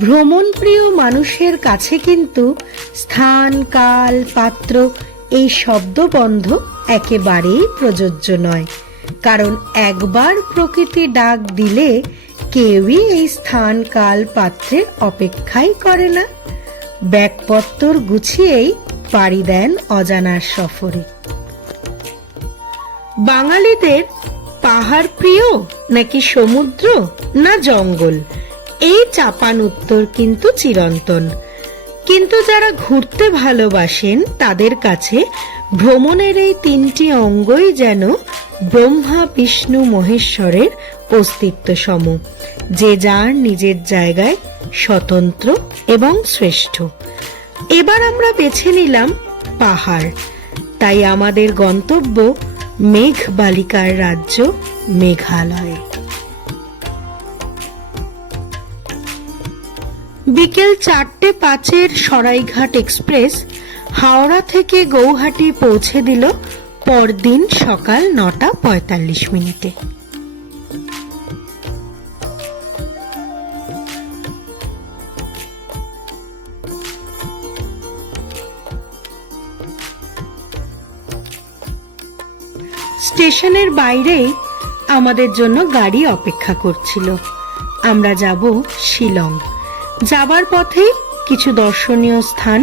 ভ্রমণপ্রিয় মানুষের কাছে কিন্তু স্থান, কাল, পাত্র এই শব্দবন্ধ একেবারেই প্রযোজ্য নয়। কারণ একবার প্রকৃতি ডাক দিলে কেউই এই স্থান, কাল, পাত্রের অপেক্ষাই করে না। ব্যাগপত্তর গুছিয়েই পাড়ি দেন অজানার সফরে। বাঙালিদের পাহাড় প্রিয় নাকি সমুদ্র না জঙ্গল, এই চাপান উত্তর কিন্তু চিরন্তন। কিন্তু যারা ঘুরতে ভালোবাসেন তাদের কাছে ভ্রমণের এই তিনটি অঙ্গই যেন ব্রহ্মা, বিষ্ণু, মহেশ্বরের অস্তিত্ব সম, যে যার নিজের জায়গায় স্বতন্ত্র এবং শ্রেষ্ঠ। এবার আমরা বেছে নিলাম পাহাড়, তাই আমাদের গন্তব্য মেঘ বালিকার রাজ্য মেঘালয়। বিকেল 4:05 সরাইঘাট এক্সপ্রেস হাওড়া থেকে গৌহাটি পৌঁছে দিল পরদিন সকাল 9:45। স্টেশনের বাইরেই আমাদের জন্য গাড়ি অপেক্ষা করছিল। আমরা যাব শিলং। যাবার পথেই কিছু দর্শনীয় স্থান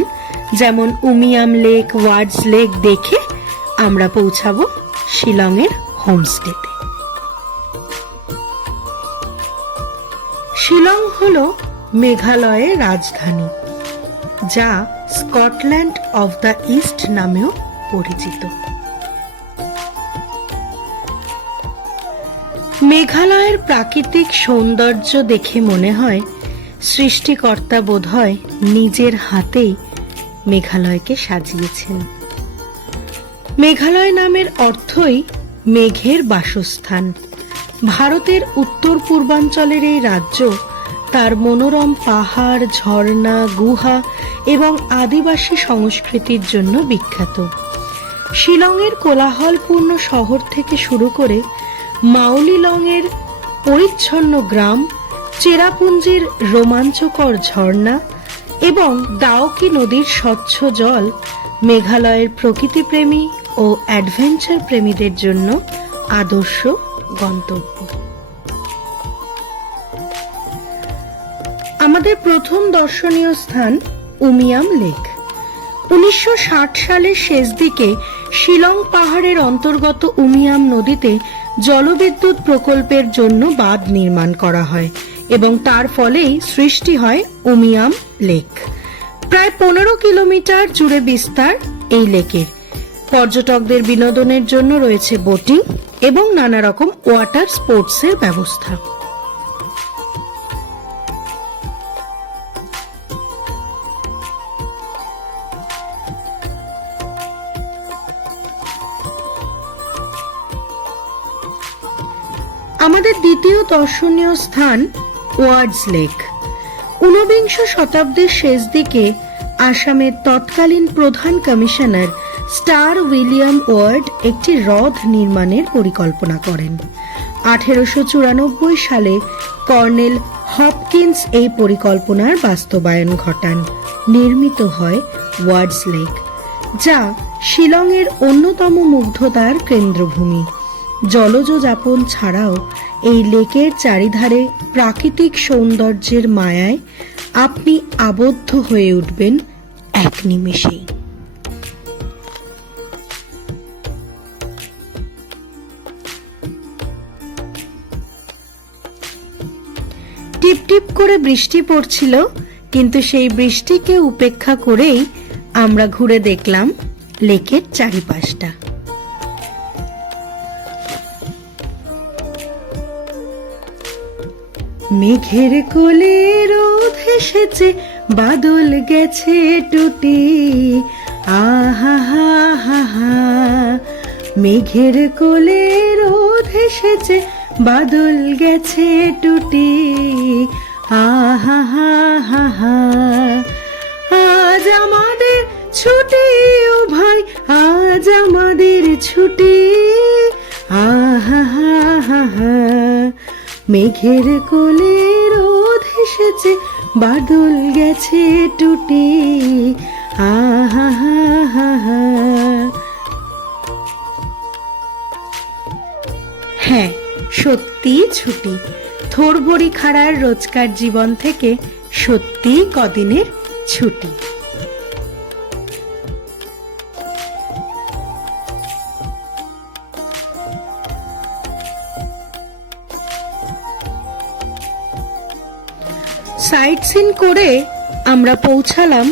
যেমন উমিয়াম লেক, ওয়ার্ডস লেক দেখে আমরা পৌঁছাবো শিলংয়ের হোমস্টেতে। শিলং হলো মেঘালয়ের রাজধানী, যা স্কটল্যান্ড অফ দ্য ইস্ট নামেও পরিচিত। মেঘালয়ের প্রাকৃতিক সৌন্দর্য দেখে মনে হয় সৃষ্টিকর্তা বোধহয় নিজের হাতেই মেঘালয়কে সাজিয়েছেন। মেঘালয় নামের অর্থই মেঘের বাসস্থান। ভারতের উত্তর পূর্বাঞ্চলের এই রাজ্য তার মনোরম পাহাড়, ঝর্ণা, গুহা এবং আদিবাসী সংস্কৃতির জন্য বিখ্যাত। শিলংয়ের কোলাহলপূর্ণ শহর থেকে শুরু করে মাউলিলংয়ের পরিচ্ছন্ন গ্রাম, চেরাপুঞ্জির রোমাঞ্চকর ঝর্ণা এবং দাওকি নদীর স্বচ্ছ জল মেঘালয়ের প্রকৃতিপ্রেমী ও অ্যাডভেঞ্চার প্রেমীদের জন্য আদর্শ গন্তব্য। আমাদের প্রথম দর্শনীয় স্থান উমিয়াম লেক। 1960 সালের শেষ দিকে শিলং পাহাড়ের অন্তর্গত উমিয়াম নদীতে জলবিদ্যুৎ প্রকল্পের জন্য বাঁধ নির্মাণ করা হয় এবং তার ফলেই সৃষ্টি হয় উমিয়াম লেক। প্রায় 15 কিলোমিটার জুড়ে বিস্তার এই লেকের। পর্যটকদের বিনোদনের জন্য রয়েছে বোটিং এবং নানা রকম ওয়াটার স্পোর্টসের ব্যবস্থা। আমাদের দ্বিতীয় দর্শনীয় স্থান ওয়ার্ডস লেক। 19বিংশ শতাব্দীর শেষ দিকে আসামের তৎকালীন প্রধান কমিশনার স্টার উইলিয়াম ওয়ার্ড একটি হ্রদ নির্মাণের পরিকল্পনা করেন। 1894 সালে কর্নেল হপকিন্স এই পরিকল্পনার বাস্তবায়ন ঘটান। নির্মিত হয় ওয়ার্ডস লেক, যা শিলংয়ের অন্যতম মুগ্ধতার কেন্দ্রভূমি। জলজ যাপন ছাড়াও এই লেকের চারিধারে প্রাকৃতিক সৌন্দর্যের মায়ায় আপনি আবদ্ধ হয়ে উঠবেন এক নিমেষেই। টিপটিপ করে বৃষ্টি পড়ছিল, কিন্তু সেই বৃষ্টিকে উপেক্ষা করেই আমরা ঘুরে দেখলাম লেকের চারিপাশটা। মেঘের কোলে রোদ এসেছে, বাদল গেছে টুটি, আহা হা হা হা। মেঘের কোলে রোদ এসেছে, বাদল গেছে টুটি, আহা হা হা হা। আজ আমাদের ছুটি ও ভাই, আজ আমাদের ছুটি, আহা হা হা হা। মেঘের কোলে রোদ এসেছে, বাদল গেছে টুটে, আহা হা হা হা। হ্যাঁ, সত্যি ছুটি। থোড়বড়ি খাড়ার রোজকার জীবন থেকে সত্যি কদিনের ছুটি। সাইট সিন করে আমরা পৌঁছালাম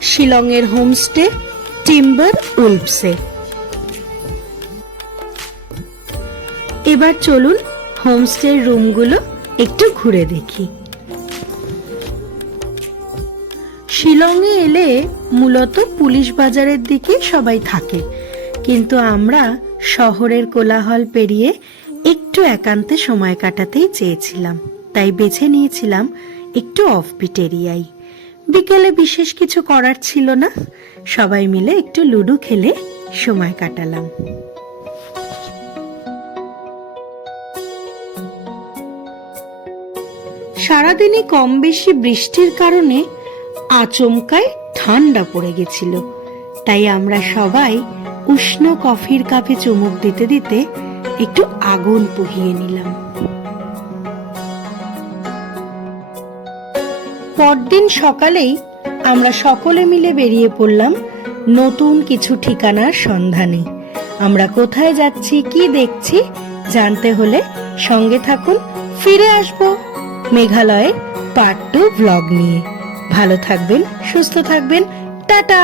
শিলংয়ের হোমস্টে টিম্বার উলফসে। এবার চলুন হোমস্টের রুমগুলো একটু ঘুরে দেখি। শিলংয়ে এলে মূলত পুলিশ বাজারের দিকে সবাই থাকে, কিন্তু আমরা শহরের কোলাহল পেরিয়ে একটু একান্তে সময় কাটাতেই চেয়েছিলাম, তাই বেছে নিয়েছিলাম একটু অফবিট এরিয়ায়। বিকেলে বিশেষ কিছু করার ছিল না, সবাই মিলে একটু লুডো খেলে সময় কাটালাম। সারাদিনই কম বেশি বৃষ্টির কারণে আচমকায় ঠান্ডা পড়ে গেছিল, তাই আমরা সবাই উষ্ণ কফির কাপে চুমুক দিতে দিতে একটু আগুন পুহিয়ে নিলাম। পরদিন সকালেই আমরা সকলে মিলে বেরিয়ে পড়লাম নতুন কিছু ঠিকানার সন্ধানে। আমরা কোথায় যাচ্ছি, কি দেখছি জানতে হলে সঙ্গে থাকুন। ফিরে আসবো মেঘালয়ের পার্ট 2 ব্লগ নিয়ে। ভালো থাকবেন, সুস্থ থাকবেন, টাটা।